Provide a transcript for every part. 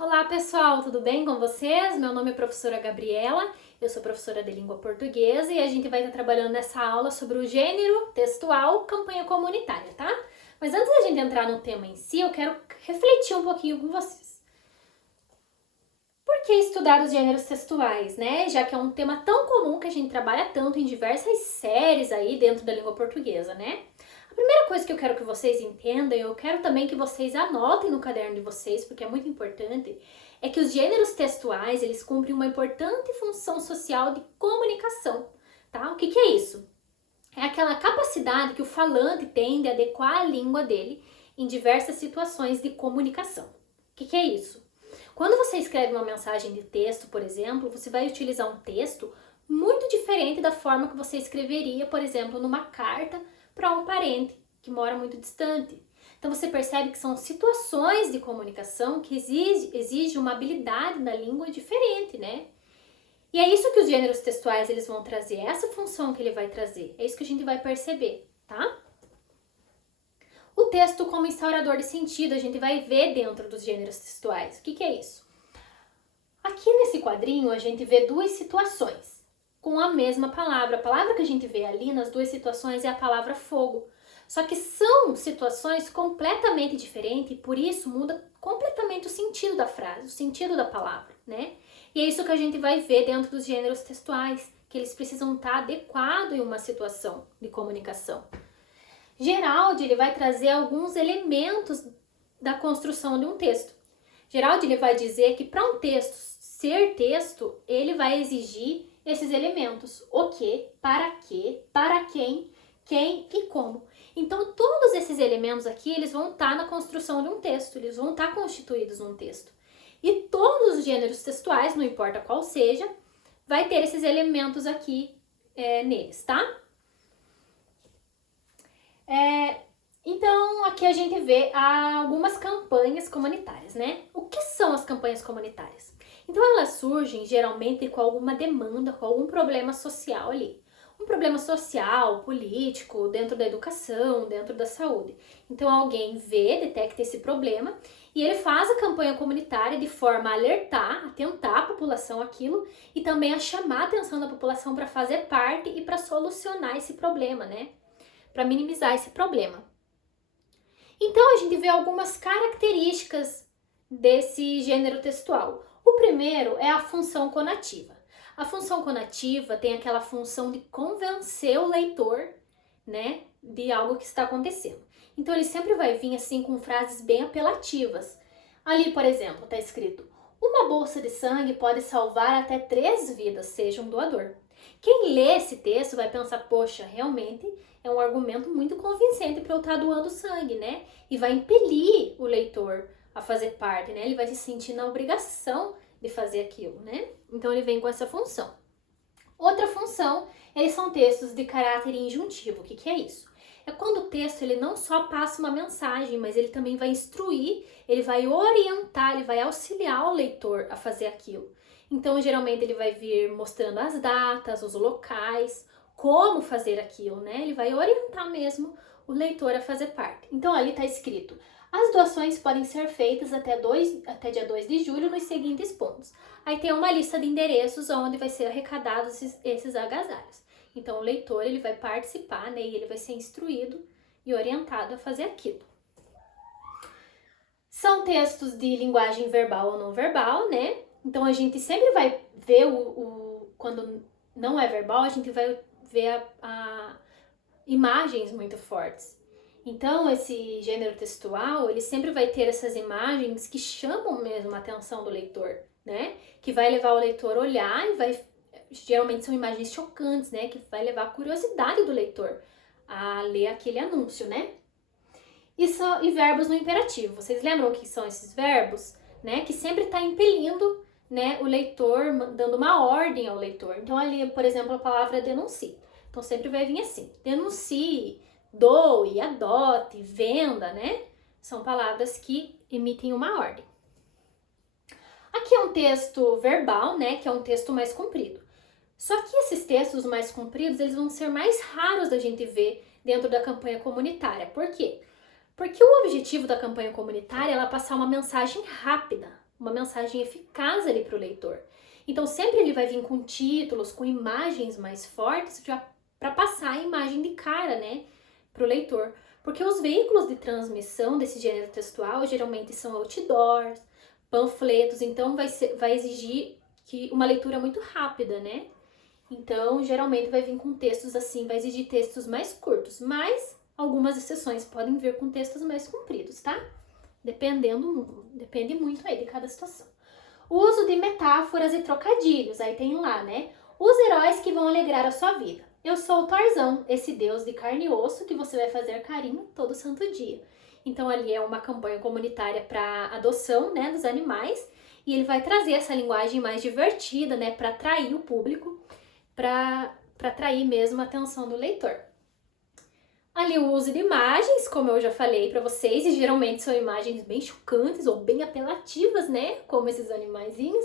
Olá pessoal, tudo bem com vocês? Meu nome é professora Gabriela, eu sou professora de língua portuguesa e a gente vai estar trabalhando nessa aula sobre o gênero textual campanha comunitária, tá? Mas antes da gente entrar no tema em si, eu quero refletir um pouquinho com vocês. Por que estudar os gêneros textuais, né? Já que é um tema tão comum que a gente trabalha tanto em diversas séries aí dentro da língua portuguesa, né? A primeira coisa que eu quero que vocês entendam, e eu quero também que vocês anotem no caderno de vocês, porque é muito importante, é que os gêneros textuais, eles cumprem uma importante função social de comunicação, tá? O que é isso? É aquela capacidade que o falante tem de adequar a língua dele em diversas situações de comunicação. O que é isso? Quando você escreve uma mensagem de texto, por exemplo, você vai utilizar um texto muito diferente da forma que você escreveria, por exemplo, numa carta para um parente que mora muito distante. Então você percebe que são situações de comunicação que exigem uma habilidade da língua diferente, né? E é isso que os gêneros textuais eles vão trazer, essa função que ele vai trazer. É isso que a gente vai perceber, tá? O texto como instaurador de sentido, a gente vai ver dentro dos gêneros textuais. O que é isso? Aqui nesse quadrinho a gente vê duas situações com a mesma palavra. A palavra que a gente vê ali nas duas situações é a palavra fogo. Só que são situações completamente diferentes e por isso muda completamente o sentido da frase, o sentido da palavra, né? E é isso que a gente vai ver dentro dos gêneros textuais, que eles precisam estar adequados em uma situação de comunicação. Geraldo, ele vai trazer alguns elementos da construção de um texto. Geraldo, ele vai dizer que para um texto ser texto, ele vai exigir esses elementos. O que, para quem e como. Então, todos esses elementos aqui, eles vão estar na construção de um texto, eles vão estar constituídos num texto. E todos os gêneros textuais, não importa qual seja, vai ter esses elementos aqui neles, tá? Então, aqui a gente vê algumas campanhas comunitárias, né? O que são as campanhas comunitárias? Então, elas surgem geralmente com alguma demanda, com algum problema social ali. Um problema social, político, dentro da educação, dentro da saúde. Então, alguém vê, detecta esse problema e ele faz a campanha comunitária de forma a alertar, atentar a população àquilo e também a chamar a atenção da população para fazer parte e para solucionar esse problema, né? Para minimizar esse problema. Então, a gente vê algumas características desse gênero textual. O primeiro é a função conativa. A função conativa tem aquela função de convencer o leitor, né, de algo que está acontecendo. Então, ele sempre vai vir assim com frases bem apelativas. Ali, por exemplo, está escrito: uma bolsa de sangue pode salvar até 3 vidas, seja um doador. Quem lê esse texto vai pensar, poxa, realmente é um argumento muito convincente para eu estar doando sangue, né? E vai impelir o leitor a fazer parte, né? Ele vai se sentir na obrigação de fazer aquilo, né? Então ele vem com essa função. Outra função, eles são textos de caráter injuntivo. O que é isso? É quando o texto ele não só passa uma mensagem, mas ele também vai instruir, ele vai orientar, ele vai auxiliar o leitor a fazer aquilo. Então, geralmente, ele vai vir mostrando as datas, os locais, como fazer aquilo, né? Ele vai orientar mesmo o leitor a fazer parte. Então, ali está escrito: as doações podem ser feitas até dia 2 de julho nos seguintes pontos. Aí tem uma lista de endereços onde vai ser arrecadados esses agasalhos. Então, o leitor ele vai participar, né? E ele vai ser instruído e orientado a fazer aquilo. São textos de linguagem verbal ou não verbal, né? Então, a gente sempre vai ver quando não é verbal, a gente vai ver imagens muito fortes. Então, esse gênero textual, ele sempre vai ter essas imagens que chamam mesmo a atenção do leitor, né? Que vai levar o leitor a olhar e geralmente são imagens chocantes, né? Que vai levar a curiosidade do leitor a ler aquele anúncio, né? E verbos no imperativo. Vocês lembram o que são esses verbos? Né? Que sempre está impelindo, né, o leitor, dando uma ordem ao leitor. Então, ali, por exemplo, a palavra denuncie. Então, sempre vai vir assim: denuncie, doe, adote, venda, né? São palavras que emitem uma ordem. Aqui é um texto verbal, né? Que é um texto mais comprido. Só que esses textos mais compridos, eles vão ser mais raros da gente ver dentro da campanha comunitária. Por quê? Porque o objetivo da campanha comunitária é ela passar uma mensagem rápida, uma mensagem eficaz ali para o leitor. Então sempre ele vai vir com títulos, com imagens mais fortes para passar a imagem de cara, né, para o leitor. Porque os veículos de transmissão desse gênero textual geralmente são outdoors, panfletos, então vai exigir uma leitura muito rápida, né? Então, geralmente vai vir com textos assim, vai exigir textos mais curtos, mas algumas exceções podem vir com textos mais compridos, tá? Depende muito aí de cada situação. O uso de metáforas e trocadilhos, aí tem lá, né? Os heróis que vão alegrar a sua vida. Eu sou o Tarzão, esse deus de carne e osso que você vai fazer carinho todo santo dia. Então ali é uma campanha comunitária para adoção, né, dos animais, e ele vai trazer essa linguagem mais divertida, né, para atrair o público, para atrair mesmo a atenção do leitor. Ali o uso de imagens, como eu já falei para vocês, e geralmente são imagens bem chocantes ou bem apelativas, né, como esses animaizinhos.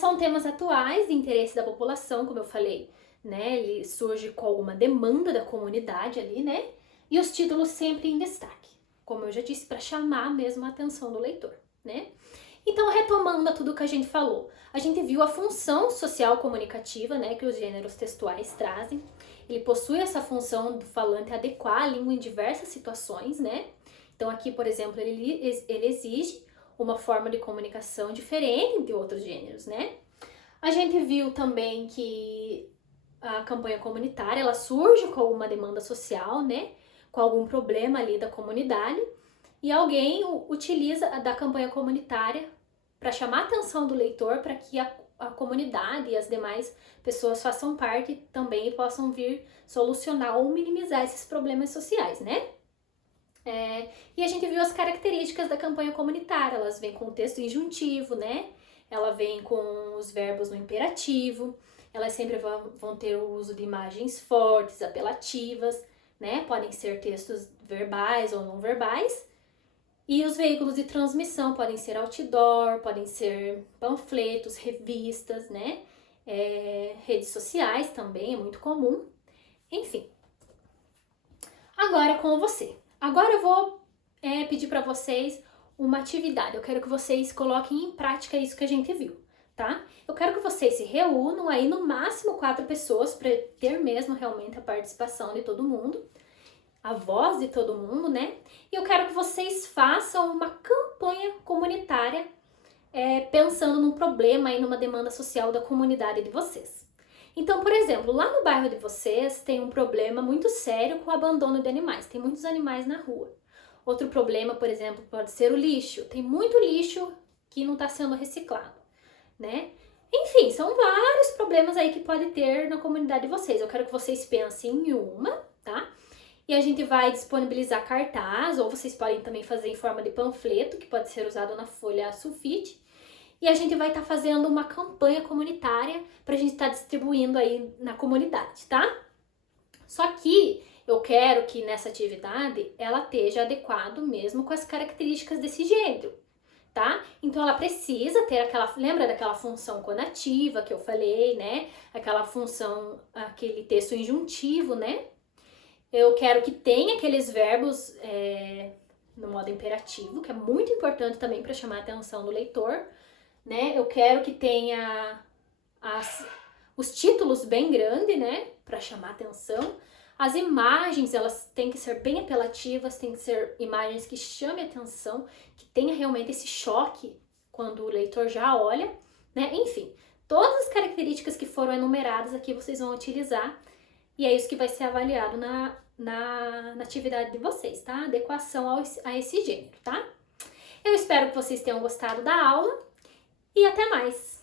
São temas atuais de interesse da população, como eu falei, né, ele surge com alguma demanda da comunidade ali, né, e os títulos sempre em destaque, como eu já disse, para chamar mesmo a atenção do leitor, né. Então, retomando tudo que a gente falou, a gente viu a função social comunicativa, né, que os gêneros textuais trazem. Ele possui essa função do falante adequar a língua em diversas situações, né? Então, aqui, por exemplo, ele exige uma forma de comunicação diferente de outros gêneros, né? A gente viu também que a campanha comunitária, ela surge com alguma demanda social, né? Com algum problema ali da comunidade, e alguém utiliza da campanha comunitária para chamar a atenção do leitor para que a comunidade e as demais pessoas façam parte também e possam vir solucionar ou minimizar esses problemas sociais, né? E a gente viu as características da campanha comunitária, elas vêm com o texto injuntivo, né? Ela vem com os verbos no imperativo, elas sempre vão ter o uso de imagens fortes, apelativas, né? Podem ser textos verbais ou não verbais. E os veículos de transmissão podem ser outdoor, podem ser panfletos, revistas, né? Redes sociais também é muito comum. Enfim. Agora com você. Agora eu vou pedir para vocês uma atividade. Eu quero que vocês coloquem em prática isso que a gente viu, tá? Eu quero que vocês se reúnam aí no máximo 4 pessoas para ter mesmo realmente a participação de todo mundo, a voz de todo mundo, né? E eu quero que vocês façam uma campanha comunitária pensando num problema e numa demanda social da comunidade de vocês. Então, por exemplo, lá no bairro de vocês tem um problema muito sério com o abandono de animais. Tem muitos animais na rua. Outro problema, por exemplo, pode ser o lixo. Tem muito lixo que não está sendo reciclado, né? Enfim, são vários problemas aí que pode ter na comunidade de vocês. Eu quero que vocês pensem em uma, tá? E a gente vai disponibilizar cartaz, ou vocês podem também fazer em forma de panfleto, que pode ser usado na folha sulfite. E a gente vai estar fazendo uma campanha comunitária para a gente estar distribuindo aí na comunidade, tá? Só que eu quero que nessa atividade ela esteja adequado mesmo com as características desse gênero, tá? Então ela precisa ter lembra daquela função conativa que eu falei, né? Aquela função, aquele texto injuntivo, né? Eu quero que tenha aqueles verbos no modo imperativo, que é muito importante também para chamar a atenção do leitor, né? Eu quero que tenha os títulos bem grandes, né? Para chamar a atenção. As imagens, elas têm que ser bem apelativas, têm que ser imagens que chamem a atenção, que tenha realmente esse choque quando o leitor já olha, né? Enfim, todas as características que foram enumeradas aqui vocês vão utilizar. E é isso que vai ser avaliado na atividade de vocês, tá? Adequação a esse gênero, tá? Eu espero que vocês tenham gostado da aula e até mais!